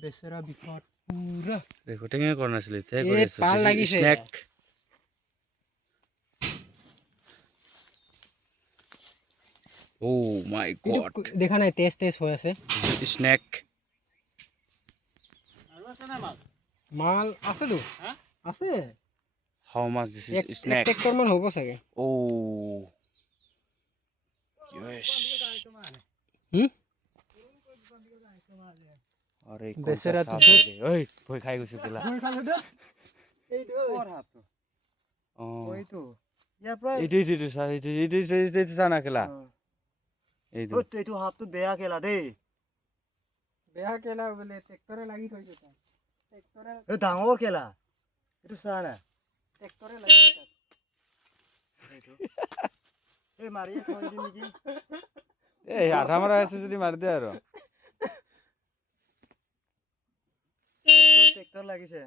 বেচেৰা বিষত পুৰা ৰেকৰ্ডিঙে কৰা নাছিলি তে এ, কৰি আছো পাল লাগিছে। স্নেক ও মাই এইটো গড দেখা নাই টেষ্ট হৈ আছে স্নেক মাল আছেতো আছে হাউ মাছ দিস এক ইজ স্নেক ট্ৰেক্টৰ মান হ'ব চাগে ও ইয়েস আৰে কোন বেচেৰা সাপ তুই ৰে ওই ভয় খাই গৈছে কেলা ও ওইতো ইয়াৰ পৰা এইটো চানা কেলা এইটো এইটো হাতটো বেয়া কেলা দেই বেয়া কেলা বোলে ট্ৰেক্টৰে লাগি থৈছে তাত ট্ৰেক্টৰে এই ডাঙৰ কেলা এইটো চা না ট্ৰেক্টৰে লাগি তাত এই মাৰিয়ে থৈ দিম নেকি এই আধা মাৰা আছে যদি মাৰি দে আৰু ট্ৰেক্টৰ লাগিছে